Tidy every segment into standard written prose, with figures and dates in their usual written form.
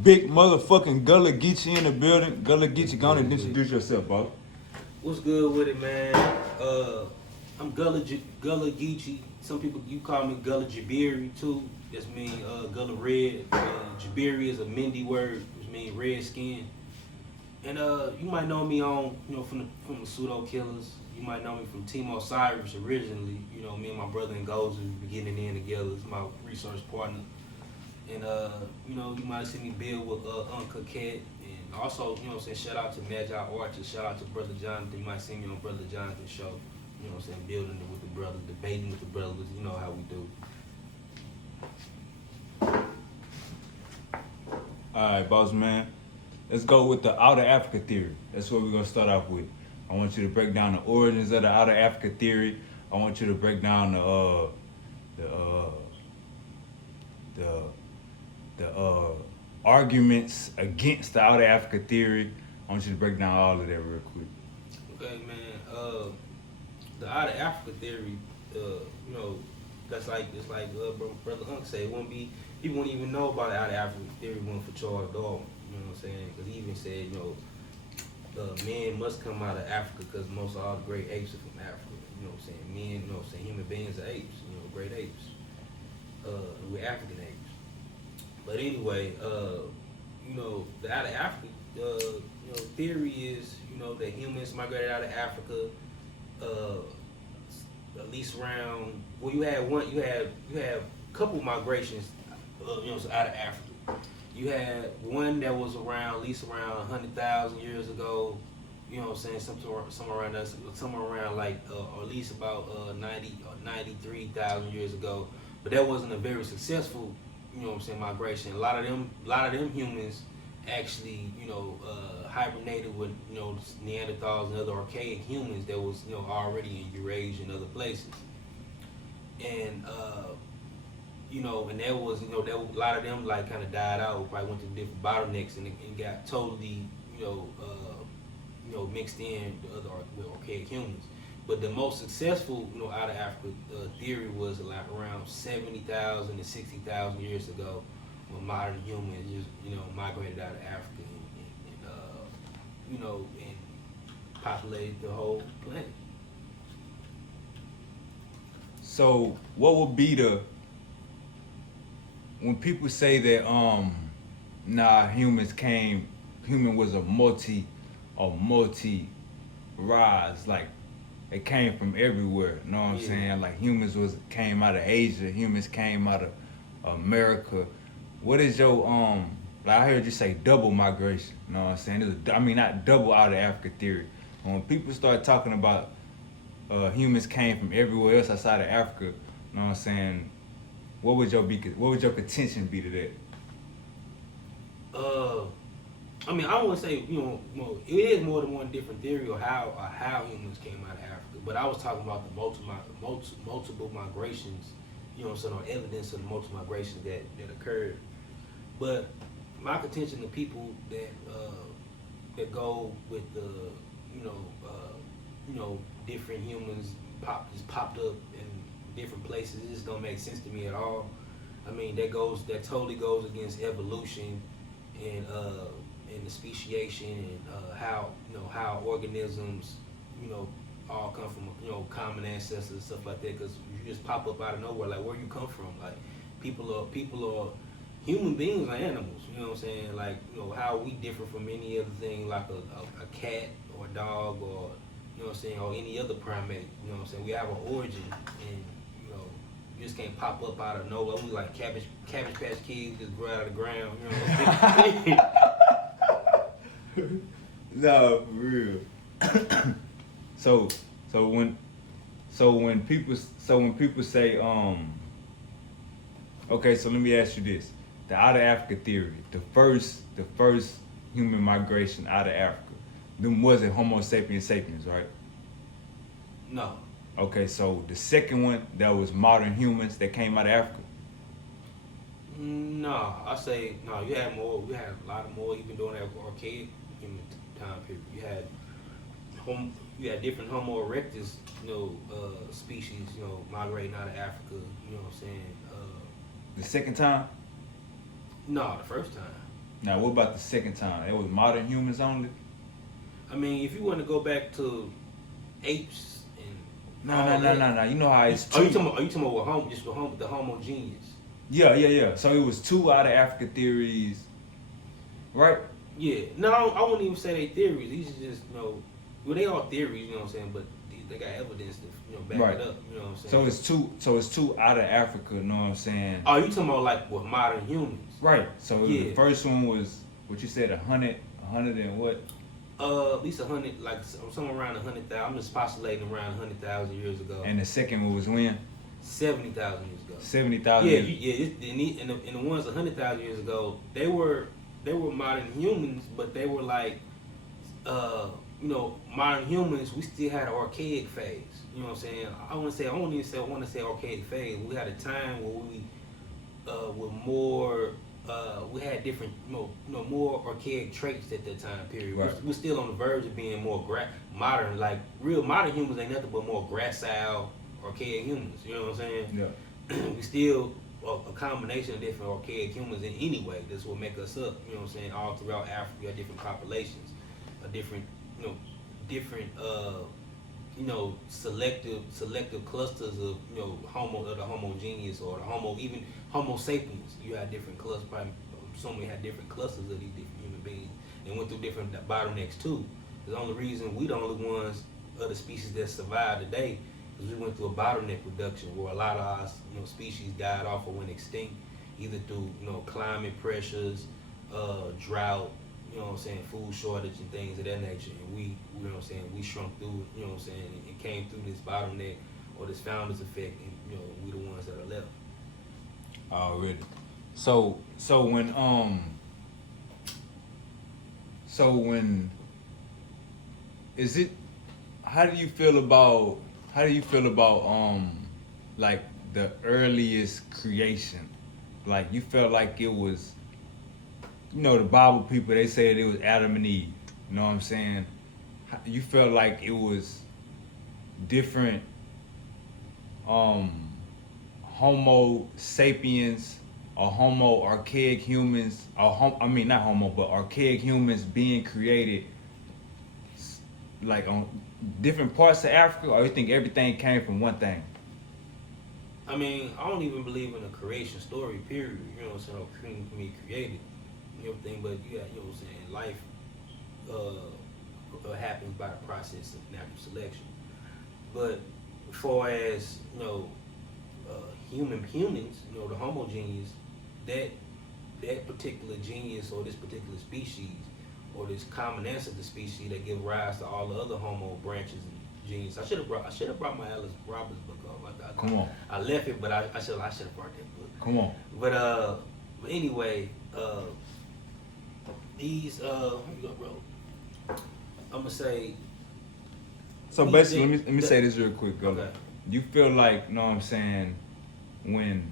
Big motherfucking Gullah Geechee in the building. Gullah Geechee, go on and introduce yourself, bro. What's good with it, man? I'm Gullah Geechee. Some people you call me Gullah Gbere too. That's mean Gullah Red. Gbere is a Mindi word, which means red skin. And you might know me from the Pseudo Killers. You might know me from Team Osiris originally. You know, me and my brother in Goals, we be getting it in together. It's my research partner. And you might see me build with Uncle Cat. And also, shout out to Magi Archer, shout out to Brother Jonathan. You might see me on Brother Jonathan's show. Building it with the brothers, debating with the brothers, you know how we do. Alright, boss man. Let's go with the Outer Africa theory. That's what we're gonna start off with. I want you to break down the origins of the Outer Africa theory. I want you to break down the arguments against the Outer Africa theory. I want you to break down all of that real quick. Okay, man. The Outer Africa theory, it's like Brother Unc said, people wouldn't even know about the Outer Africa theory when for Charles Darwin. You know what I'm saying? Because he even said, men must come out of Africa because most of all the great apes are from Africa. You know what I'm saying? Men, human beings are apes. Great apes. We're African apes. But anyway, the Outer Africa, theory is, that humans migrated out of Africa. At least around you have a couple migrations out of Africa. You had one that was around at least around 100,000 years ago, somewhere around like or at least about 90 or 93,000 years ago, but that wasn't a very successful migration. A lot of them humans actually hibernated with Neanderthals and other archaic humans that was already in Eurasia and other places, and and that was that a lot of them like kind of died out, probably went to different bottlenecks and got totally mixed in with archaic humans. But the most successful out of Africa theory was like around 70,000 to 60,000 years ago, when modern humans just migrated out of Africa and populated the whole planet. So what would be when people say that human was a multi rise, like it came from everywhere, you know what I'm saying? Like humans came out of Asia, humans came out of America. What is your like I heard you say double migration, you know what I'm saying? Not double out of Africa theory. When people start talking about humans came from everywhere else outside of Africa, you know what I'm saying? What would your contention be to that? I wouldn't say it is more than one different theory of how humans came out of Africa, but I was talking about the multiple migrations, or evidence of the multiple migrations that occurred. But my contention to people that go with the different humans popped up in different places, it just don't make sense to me at all. That totally goes against evolution and the speciation and how organisms all come from common ancestors and stuff like that. Because you just pop up out of nowhere, like where you come from. Like people are human beings are animals. You know what I'm saying? Like how we differ from any other thing, like a cat or a dog or or any other primate. You know what I'm saying? We have an origin, and you just can't pop up out of nowhere. We like cabbage patch kids just grow out of the ground. You know what I'm saying? No, for real. So when people say okay, so let me ask you this: the Outer Africa theory, the first human migration out of Africa, them wasn't Homo sapiens sapiens, right? No. Okay, so the second one, that was modern humans that came out of Africa. No, I say no. You had more. We had a lot of more even during that archaic human time period. You had different Homo erectus, species, migrating out of Africa. You know what I'm saying? The second time? No, the first time. Now, what about the second time? It was modern humans only? I mean, if you want to go back to apes and No. You know how it's two. Are you talking about the homogeneous? Yeah. So it was two out of Africa theories, right? Yeah. No, I wouldn't even say they theories. These are just well, they are theories. You know what I'm saying? But they got evidence to back Right. it up. You know what I'm saying? So it's two out of Africa. You know what I'm saying? Oh, you talking about like with modern humans? Right. So Yeah. the first one was what you said, 100 and what? At least 100, like somewhere around 100,000. I'm just postulating around 100,000 years ago. And the second one was when? 70,000 years ago. 70,000. And the ones 100,000 years ago, they were modern humans, but they were like, modern humans. We still had an archaic phase. You know what I'm saying? I want to say archaic phase. We had a time where we were more. We had different, more archaic traits at that time period. Right. We're still on the verge of being more modern. Like real modern humans ain't nothing but more gracile, archaic humans. You know what I'm saying? Yeah. We still a combination of different archaic humans in any way. That's what make us up. You know what I'm saying? All throughout Africa, you have different populations, different selective clusters of the homogeneous or even Homo sapiens. You had different clusters. So many had different clusters of these different human beings. They went through different bottlenecks too. The only reason we the only ones of the species that survived today is we went through a bottleneck reduction where a lot of our species died off or went extinct, either through climate pressures, drought, food shortage and things of that nature. And we we shrunk through, and came through this bottleneck or this founders effect, and we the ones that are left. Oh, really? So when is it? How do you feel about like the earliest creation? Like you felt like it was, the Bible people, they said it was Adam and Eve. You know what I'm saying? You felt like it was different Homo sapiens or Homo archaic humans, or not Homo, but archaic humans being created like on different parts of Africa, or you think everything came from one thing? I mean, I don't even believe in a creation story, period. You know what I'm saying? Or creating can be created. Everything, but you got, what I'm saying, life happens by the process of natural selection. But as far as humans, the homogeneous, that particular genius or this particular species or this common ancestor species that give rise to all the other homo branches and genes. I should have brought my Alice Roberts book on. Come on. I left it, but I should have brought that book. Come on. But anyway, these here you go, bro. I'm gonna say. So basically, let me say this real quick, Gullah. Okay. You feel like, you know what I'm saying, when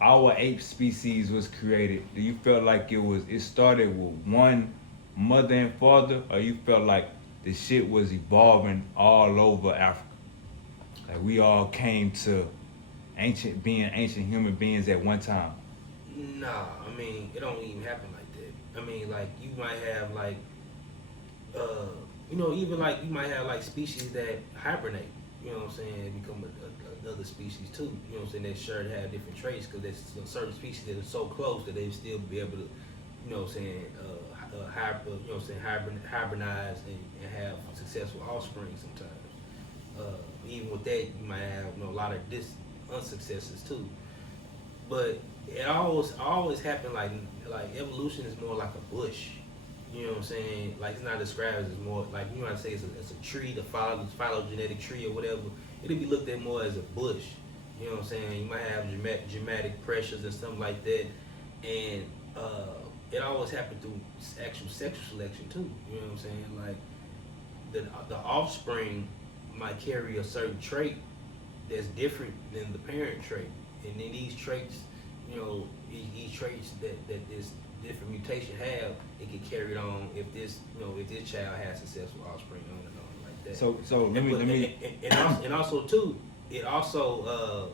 our ape species was created, do you feel like it started with one mother and father, or you felt like the shit was evolving all over Africa? Like we all came to ancient human beings at one time? Nah, I mean, it don't even happen like that. I mean, like, you might have, like, even, like, you might have, like, species that hibernate, you know what I'm saying, become another species, too, you know what I'm saying, that sure have different traits, because there's certain species that are so close that they still be able to, you know what I'm saying, hibernize and have successful offspring sometimes. Even with that, you might have, a lot of unsuccesses, too. But it always happened like evolution is more like a bush. You know what I'm saying? Like it's not described as more like you know what I say it's a tree, the phylogenetic tree or whatever. It'll be looked at more as a bush. You know what I'm saying? You might have genetic pressures and something like that, and it always happened through actual sexual selection too. You know what I'm saying? Like the offspring might carry a certain trait that's different than the parent trait. And then these traits, these traits that this different mutation have, it get carried on if this child has successful offspring on and on like that. So let me and also too, it also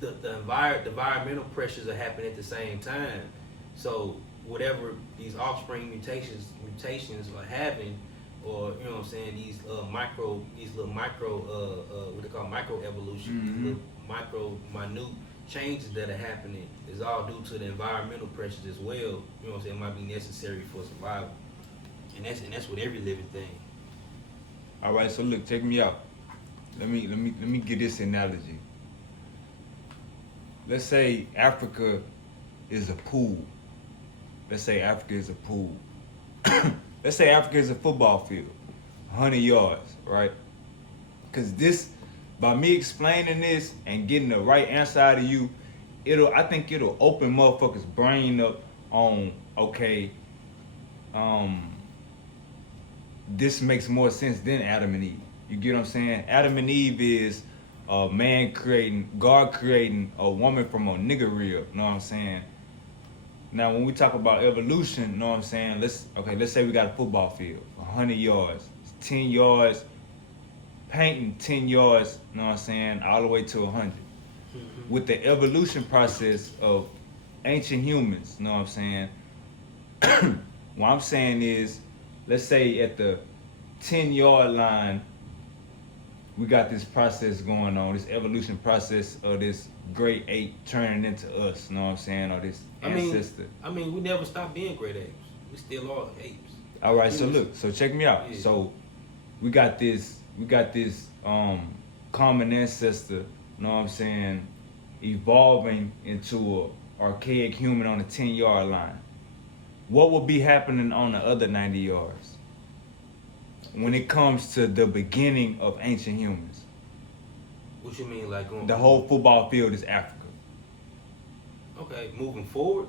the environmental pressures are happening at the same time. So whatever these offspring mutations are having, or you know what I'm saying, these little micro what they call micro evolution, these little micro minute changes that are happening is all due to the environmental pressures as well. You know what I'm saying, might be necessary for survival, and that's with every living thing. All right, so look, check me out. Let me get this analogy. Let's say Africa is a pool. Let's say Africa is a pool. Let's say Africa is a football field, 100 yards, right? Because this, by me explaining this and getting the right answer out of you, I think it'll open motherfuckers' brain up on, okay, this makes more sense than Adam and Eve. You get what I'm saying? Adam and Eve is a man creating, God creating a woman from a nigga rib, you know what I'm saying? Now, when we talk about evolution, you know what I'm saying? Let's say we got a football field, 100 yards, 10 yards, painting 10 yards, you know what I'm saying, all the way to 100. With the evolution process of ancient humans, you know what I'm saying? What I'm saying is, let's say at the 10-yard line, we got this process going on, this evolution process of this great ape turning into us, you know what I'm saying, or this ancestor. I mean, we never stopped being great apes. We still are apes. All right, so look, so check me out. Yeah. So we got this common ancestor, you know what I'm saying, evolving into a archaic human on the 10-yard line. What will be happening on the other 90 yards when it comes to the beginning of ancient humans? What you mean, like going? The whole football field is Africa. Okay, moving forward.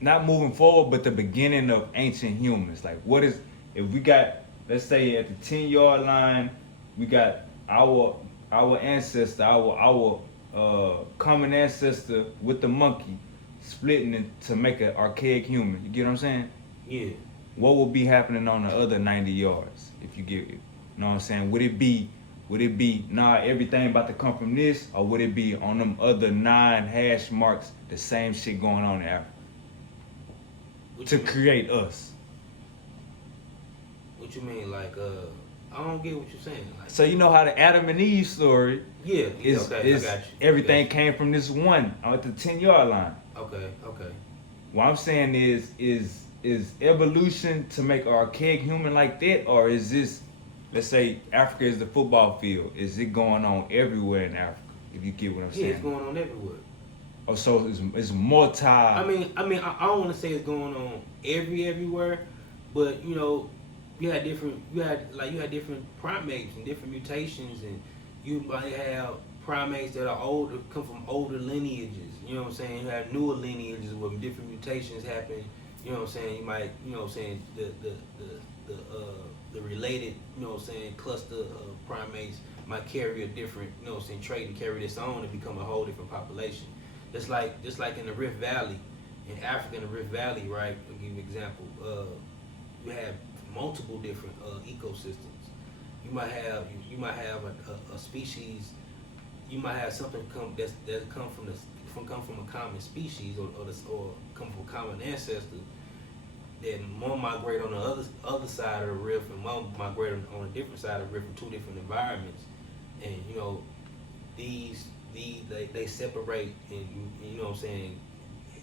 Not moving forward, but the beginning of ancient humans. Like, what is, if we got, let's say at the 10-yard line, we got our ancestor, our common ancestor with the monkey splitting it to make an archaic human. You get what I'm saying? Yeah. What will be happening on the other 90 yards, if you get it? You know what I'm saying? Would it be, everything about to come from this, or would it be on them other 9 hash marks, the same shit going on in Africa? To create us. What you mean, like, I don't get what you're saying. Like, so you know how the Adam and Eve story is I got you. Everything came from this one at the 10-yard line. Okay. What I'm saying is evolution to make an archaic human like that, or is this, let's say Africa is the football field, is it going on everywhere in Africa? If you get what I'm saying? Yeah, it's going on everywhere. Oh, so it's multi. I don't want to say it's going on everywhere, but you know, you had different primates and different mutations, and you might have primates that are older, come from older lineages. You know what I'm saying? You have newer lineages where different mutations happen. You know what I'm saying? You might, you know what I'm saying, the related, you know what I'm saying, cluster of primates might carry a different, you know what I'm saying, trait and carry this on and become a whole different population. Just like in the Rift Valley, in Africa, in the Rift Valley, right? I'll give you an example. You have multiple different ecosystems. You might have a species. You might have something come from a common species or come from a common ancestor that one migrate on the other side of the rift and one migrate on a different side of the rift in 2 different environments, and you know they separate and you know what I'm saying,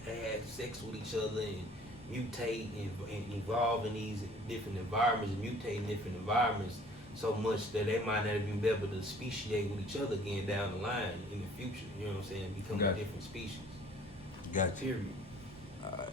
they have sex with each other and mutate and evolve in these different environments and mutate in different environments so much that they might not even be able to speciate with each other again down the line in the future. You know what I'm saying? Become a different species. Gotcha. Period. All right.